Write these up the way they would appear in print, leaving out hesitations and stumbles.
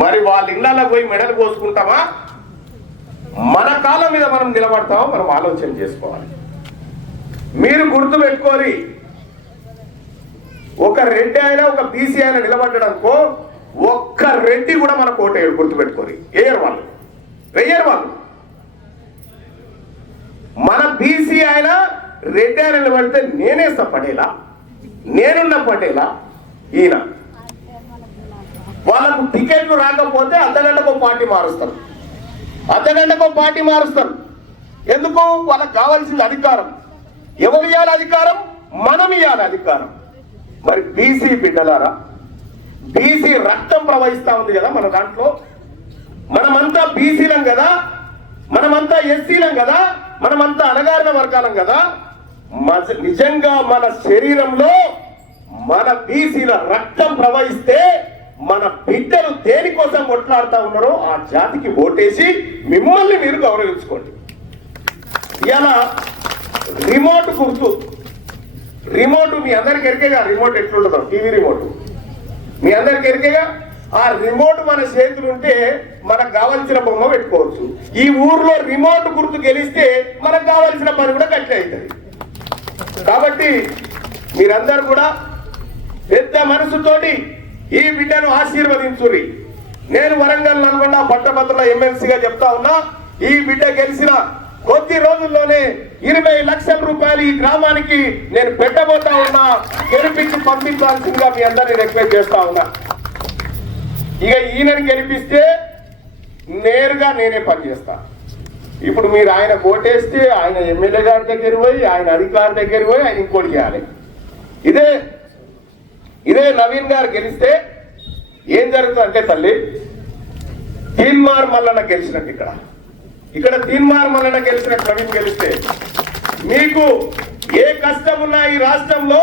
మరి వాళ్ళ ఇళ్ళలో పోయి మెడలు కోసుకుంటామా, మన కాలం మీద మనం నిలబడతామో మనం ఆలోచన చేసుకోవాలి. మీరు గుర్తు పెట్టుకోరి, ఒక రెడ్డి అయినా ఒక బీసీ అయినా నిలబడ్డాడనుకో, ఒక్క రెడ్డి కూడా మన కోటేరు గుర్తు పెట్టుకోరి, వేయరు వాళ్ళు. మన బీసీ అయినా రెడ్డి అయినా నిలబడితే నేనేస్తా పడేలా, నేనున్న పడేలా ఈయన. వాళ్ళకు టికెట్లు రాకపోతే అర్ధగంటకో పార్టీ మారుస్తారు. ఎందుకు? వాళ్ళకు కావాల్సిన అధికారం. ఎవరు ఇవ్వాలి అధికారం? మనం ఇవ్వాలి అధికారం. మరి బీసీ బిడ్డలారా, బీసీ రక్తం ప్రవహిస్తా ఉంది కదా మన దాంట్లో. మనమంతా బీసీలం కదా, మనమంతా ఎస్సీలం కదా, మనమంతా అణగారిన వర్గాలం కదా. నిజంగా మన శరీరంలో మన బీసీల రక్తం ప్రవహిస్తే మన బిడ్డలు దేనికోసం కొట్లాడుతూ ఉన్నారో ఆ జాతికి ఓటేసి మిమ్మల్ని మీరు గౌరవించుకోండి. ఇలా రిమోట్ గుర్తు, రిమోట్ మీ అందరికి ఎరికేగా, రిమోట్ ఎట్లుంటుందో, టీవీ రిమోట్ మీ అందరికి ఎరికేగా. ఆ రిమోట్ మన చేతులు ఉంటే మనకు కావాల్సిన బొమ్మ పెట్టుకోవచ్చు. ఈ ఊర్లో రిమోట్ గుర్తు గెలిస్తే మనకు కావాల్సిన పని కూడా గట్లే అవుతుంది. కాబట్టి మీరందరూ కూడా పెద్ద మనసుతోటి ఈ బిడ్డను ఆశీర్వదించుర్రి. నేను వరంగల్, నల్గొండ, పట్టభద్రుల ఎమ్మెల్సీగా చెప్తా ఉన్నా, ఈ బిడ్డ గెలిచిన కొద్ది రోజుల్లోనే 20 లక్షల రూపాయలు ఈ గ్రామానికి నేను పెట్టబోతా ఉన్నా. గెలిపించి పంపించాల్సిందిగా మీ అందరినీ రిక్వెస్ట్ చేస్తా ఉన్నా. ఇక ఈయనని గెలిపిస్తే నేరుగా నేనే పనిచేస్తా. ఇప్పుడు మీరు ఆయన ఓటేస్తే ఆయన ఎమ్మెల్యే గారి దగ్గర పోయి, ఆయన అధికారి దగ్గర పోయి ఆయన ఇంకోటి చేయాలి. ఇదే నవీన్ గారు గెలిస్తే ఏం జరుగుతుందంటే, తల్లి తీన్మార్ మల్లన్న గెలిచినట్టు, ఇక్కడ తీన్మార్ మల్లన్న గెలిచినట్టు నవీన్ గెలిస్తే మీకు ఏ కష్టం ఉన్నా ఈ రాష్ట్రంలో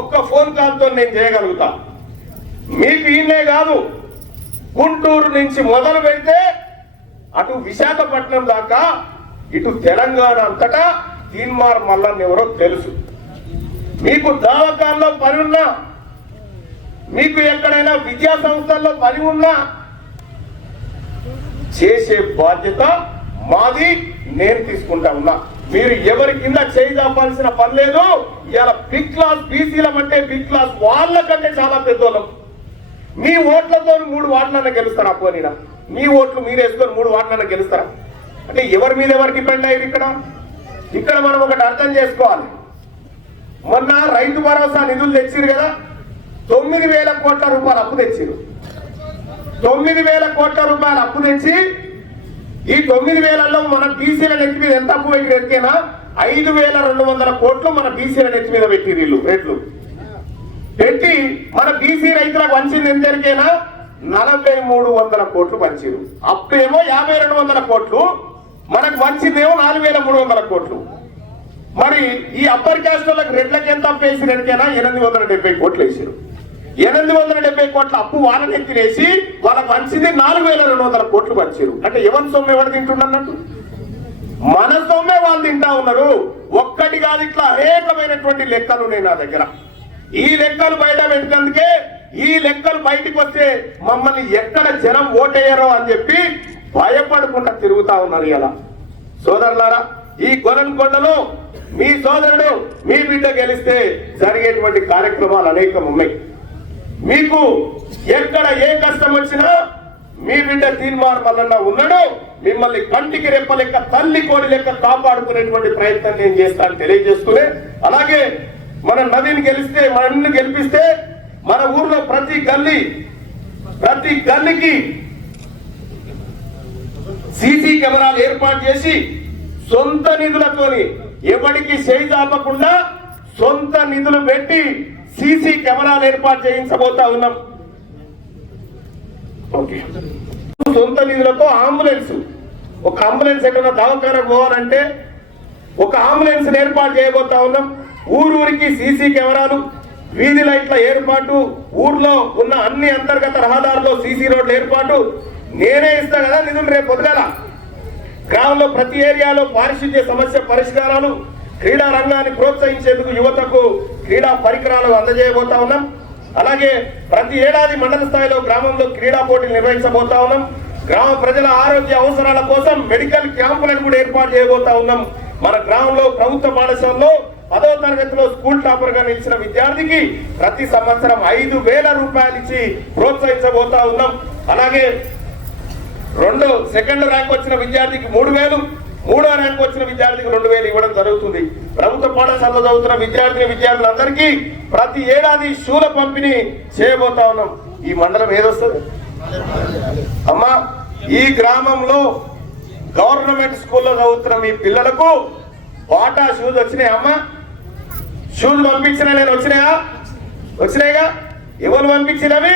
ఒక్క ఫోన్ కాల్తో నేను చేయగలుగుతా. మీకు ఈయనే కాదు, గుంటూరు నుంచి మొదలు పెడితే అటు విశాఖపట్నం దాకా, ఇటు తెలంగాణ అంతటా తీన్మార్ మల్లన్న ఎవరో తెలుసు. మీకు దవాఖానలో పని ఉన్నా, మీకు ఎక్కడైనా విద్యా సంస్థల్లో పని ఉన్నా చేసే బాధ్యత మాది, నేను తీసుకుంటా ఉన్నా. మీరు ఎవరి కింద చేయి దాపాల్సిన పని లేదు. ఇవాళ బిగ్ క్లాస్ బీసీలం అంటే బిగ్ క్లాస్ వాళ్ళకంటే చాలా పెద్దోళ్ళం. మీ ఓట్లతో 3 వార్డులన్నా గెలుస్తారా? పోనీనా మీ ఓట్లు మీరు వేసుకొని 3 వార్డులన్నా గెలుస్తారా? అంటే ఎవరి మీద ఎవరు డిపెండ్ అయ్యారు? ఇక్కడ మనం ఒకటి అర్థం చేసుకోవాలి. మొన్న రైతు భరోసా నిధులు తెచ్చిరు కదా, 9,000 కోట్ల రూపాయలు అప్పు తెచ్చిరు. 9,000 కోట్ల రూపాయలు అప్పు తెచ్చి ఈ 9,000లో మన బీసీల నెత్తి మీద ఎంత అప్పు పెట్టి ఎరికేనా? 5,200 కోట్లు మన బీసీల నెత్తి మీద పెట్టి వీళ్ళు రేట్లు పెట్టి మన బీసీ రైతులకు వంచింది ఎంత ఎరికేనా? 4,300 కోట్లు పంచారు. అప్పుడేమో 5,200 కోట్లు, మనకు వంచిందేమో 4,300 కోట్లు. మరి ఈ అప్పర్ క్యాస్ట్ వాళ్ళకి రెడ్లకి ఎంత అప్పు వేసి ఎరికేనా? 870 కోట్లు వేసారు. 870 కోట్ల అప్పు వాళ్ళని ఎత్తినేసి వాళ్ళకి వంచింది 4,200 కోట్లు పంచారు. అంటే ఎవరి సొమ్ము ఎవరు తింటున్నట్టు? మన సొమ్మే వాళ్ళు తింటా ఉన్నారు. ఒక్కటి కాదు, ఇట్లా అనేకమైనటువంటి లెక్కలు ఉన్నాయి నా దగ్గర. ఈ లెక్కలు బయట పెట్టినందుకే, ఈ లెక్కలు బయటికి వస్తే మమ్మల్ని ఎక్కడ జనం ఓటేయరో అని చెప్పి భయపడకుండా తిరుగుతా ఉన్నారు. ఇలా సోదరులారా, ఈ గొర్రెంకొండలో మీ సోదరుడు మీ బిడ్డ గెలిస్తే జరిగేటువంటి కార్యక్రమాలు అనేకం ఉన్నాయి. మీకు ఎక్కడ ఏ కష్టం వచ్చినా మీ బిడ్డ తీన్మార్ మల్లన్న ఉన్నాడు. మిమ్మల్ని కంటికి రెప్ప లెక్క, తల్లి కోడి లెక్క కాపాడుకునేటువంటి ప్రయత్నం నేను చేస్తానని తెలియజేస్తూనే, అలాగే మన నవీన్ గెలిస్తే, మన గెలిపిస్తే మన ఊర్లో ప్రతి గల్లీకి సీసీ కెమెరాలు ఏర్పాటు చేసి సొంత నిధులతోని, ఎవరికి చేయి దాపకుండా సొంత నిధులు పెట్టి సీసీ కెమెరాలు ఏర్పాటు చేయించబోతా ఉన్నాం. ఓకే, సొంత నిధులతో ఒక అంబులెన్స్ ఎక్కడైనా దవాఖానకు పోవాలంటే ఒక అంబులెన్స్ ఏర్పాటు చేయబోతా ఉన్నాం. ఊరూరికి సీసీ కెమెరాలు, వీధి లైట్ల ఏర్పాటు, ఊర్లో ఉన్న అన్ని అంతర్గత రహదారుల్లో సీసీ రోడ్ల ఏర్పాటు నేనే ఇస్తా కదా నిధులు. రేపు పొద్దుగాల గ్రామంలో ప్రతి ఏరియాలో పారిశుద్ధ్య సమస్య పరిష్కారాలు, క్రీడా రంగాన్ని ప్రోత్సహించేందుకు యువతకు క్రీడా పరికరాలు అందజేయబోతా ఉన్నాం. అలాగే ప్రతి ఏడాది మండల స్థాయిలో గ్రామంలో క్రీడా పోటీలు నిర్వహించబోతా ఉన్నాం. గ్రామ ప్రజల ఆరోగ్య అవసరాల కోసం మెడికల్ క్యాంపులను కూడా ఏర్పాటు చేయబోతా ఉన్నాం. మన గ్రామంలో ప్రభుత్వ పాఠశాలలో 10వ తరగతిలో స్కూల్ టాపర్ గా నిలిచిన విద్యార్థికి ప్రతి సంవత్సరం 5,000 రూపాయలు ఇచ్చి ప్రోత్సహించబోతా ఉన్నాం. అలాగే సెకండ్ ర్యాంక్ వచ్చిన విద్యార్థికి 3,000, 3వ ర్యాంక్ వచ్చిన విద్యార్థికి 2,000 ఇవ్వడం జరుగుతుంది. ప్రభుత్వ పాఠశాలలో చదువుతున్న విద్యార్థులందరికీ ప్రతి ఏడాది షూల పంపిణీ చేయబోతా ఉన్నాం. ఈ మండలం ఏదొస్తుంది అమ్మా? ఈ గ్రామంలో గవర్నమెంట్ స్కూల్లో చదువుతున్న మీ పిల్లలకు బాటా షూస్ వచ్చినాయా అమ్మా? షూస్ పంపించినా నేను వచ్చినాయిగా. ఎవరు పంపించినవి?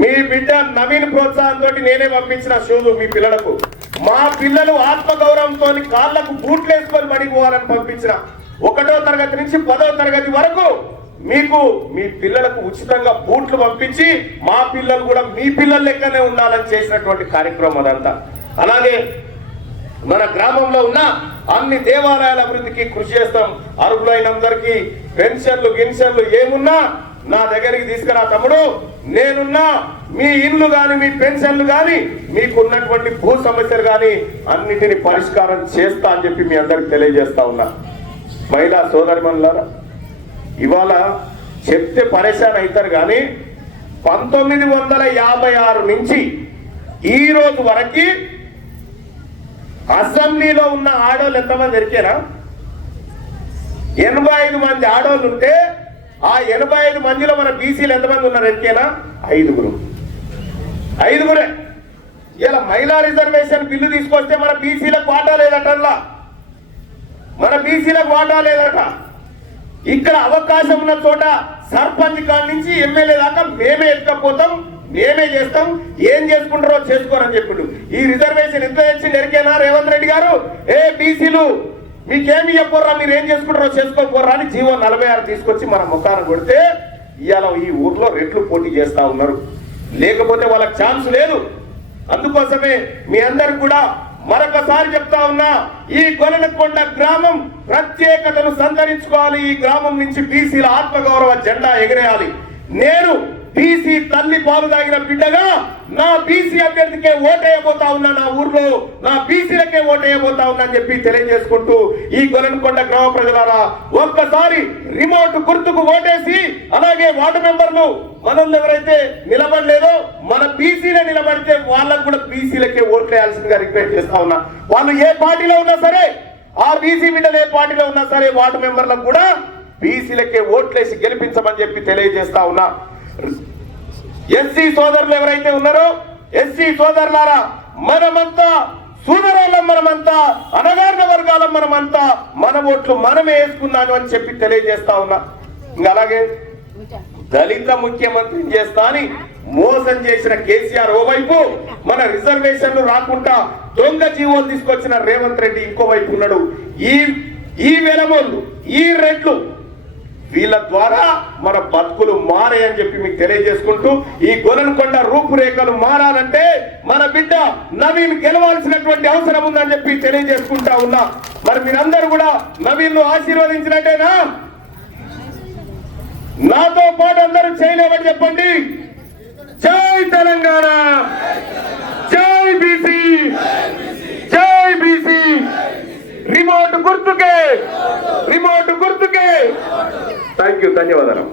మీ బిడ్డ నవీన్ ప్రోత్సాహంతో నేనే పంపించిన షూలు మీ పిల్లలకు. మా పిల్లలు ఆత్మగౌరవంతో కాళ్లకు బూట్లు వేసుకొని పడిపోవాలని పంపించిన 1వ తరగతి నుంచి 10వ తరగతి వరకు మీకు మీ పిల్లలకు ఉచితంగా బూట్లు పంపించి మా పిల్లలు కూడా మీ పిల్లల లెక్కనే ఉండాలని చేసినటువంటి కార్యక్రమం అదంతా. అలాగే మన గ్రామంలో ఉన్న అన్ని దేవాలయాల అభివృద్ధికి కృషి చేస్తాం. అర్హులైనందరికీ పెన్షన్లు ఏమున్నా నా దగ్గరికి తీసుకురా తమ్ముడు, నేనున్నా. మీ ఇల్లు గాని మీ పెన్షన్లు గాని మీకున్నటువంటి భూ సమస్యలు గాని అన్నిటిని పరిష్కారం చేస్తా అని చెప్పి మీ అందరికి తెలియజేస్తా ఉన్నా. మహిళా సోదరిమణులారా, ఇవాళ చెప్తే పరేషాన్ అవుతారు కానీ 1956 నుంచి ఈ రోజు వరకు అసెంబ్లీలో ఉన్న ఆడోళ్ళు ఎంతమంది ఎరికేనా? 85 మంది ఆడోళ్ళు ఉంటే ఆ 85 మందిలో మన బీసీలు ఎంతమంది ఉన్నారు ఎరికేనా? 5గురే. ఇలా మహిళా రిజర్వేషన్ బిల్లు తీసుకొస్తే మన బీసీలకు వాటా లేదటల్లా, మన బీసీలకు వాటా లేదట. ఇక్కడ అవకాశం ఉన్న చోట సర్పంచ్ కాడి నుంచి ఎమ్మెల్యే దాకా మేమే ఎత్తుకపోతాం, మేమే చేస్తాం, ఏం చేసుకుంటారో చేసుకోరని చెప్పుడు. ఈ రిజర్వేషన్ ఎంత తెచ్చింది ఎరికేనా రేవంత్ రెడ్డి గారు? బీసీలు మీకేమి చెప్పర్రా, మీరు ఏం చేసుకుంటారో చేసుకోపోర్రా అని జీవో 46 తీసుకొచ్చి మన ముఖాన్ని కొడితే ఇవాళ ఈ ఊర్లో రెట్లు పోటీ చేస్తా ఉన్నారు. లేకపోతే వాళ్ళకి ఛాన్స్ లేదు. అందుకోసమే మీ అందరికి కూడా మరొకసారి చెప్తా ఉన్నా, ఈ గొల్లనకొండ గ్రామం ప్రత్యేకతను సంతరించుకోవాలి. ఈ గ్రామం నుంచి బీసీల ఆత్మగౌరవ జెండా ఎగిరేయాలి. నేను బీసీ తల్లి పాలు తాగిన బిడ్డగా నా బీసీ అభ్యర్థికే ఓటేయబోతా ఉన్నా, నా ఊర్లో నా బీసీలకే ఓటేయబోతా ఉన్నా అని చెప్పి తెలియజేసుకుంటూ, ఈ గొల్లనకొండ గ్రామ ప్రజలారా ఒక్కసారి రిమోట్ గుర్తుకు ఓటేసి, అలాగే వార్డు మెంబర్లు మనల్ని ఎవరైతే నిలబడలేదో మన బీసీలే నిలబడితే వాళ్ళకు కూడా బీసీలకే ఓట్లేయాల్సిందిగా రిక్వెస్ట్ చేస్తా ఉన్నా. వాళ్ళు ఏ పార్టీలో ఉన్నా సరే, ఆ బీసీ బిడ్డలు ఏ పార్టీలో ఉన్నా సరే వార్డు మెంబర్లకు కూడా బీసీలకే ఓట్లేసి గెలిపించమని చెప్పి తెలియజేస్తా ఉన్నా. ఎస్సీ సోదరులు ఎవరైతే ఉన్నారో, ఎస్సీ సోదరులారా, మనమంతా సూదరులం, మనమంతా అణగారిన వర్గాలం, మనమంతా మన ఓట్లు మనమే వేసుకున్నాను అని చెప్పి తెలియజేస్తా ఉన్నా. ఇంకా అలాగే దళిత ముఖ్యమంత్రిని చేస్తా అని మోసం చేసిన కేసీఆర్ ఓవైపు, మన రిజర్వేషన్లు రాకుండా దొంగ జీవోలు తీసుకొచ్చిన రేవంత్ రెడ్డి ఇంకోవైపు ఉన్నాడు. ఈ వెలమోళ్ళు, ఈ రెడ్లు, వీళ్ళ ద్వారా మన బతుకులు మారాయని చెప్పి మీకు తెలియజేసుకుంటూ, ఈ గొల్లనకొండ రూపురేఖలు మారాలంటే మన బిడ్డ నవీన్ గెలవాల్సినటువంటి అవసరం ఉందని చెప్పి తెలియజేసుకుంటా ఉన్నా. మరి మీరందరూ కూడా నవీన్ ను ఆశీర్వదించినట్టేనా? నాతో పాటు అందరూ చేయలేమని చెప్పండి. జై తెలంగాణ, జై బీసీ, జై బీసీ. రిమోట్ గుర్తుకే. థ్యాంక్ యూ, ధన్యవాదాలు.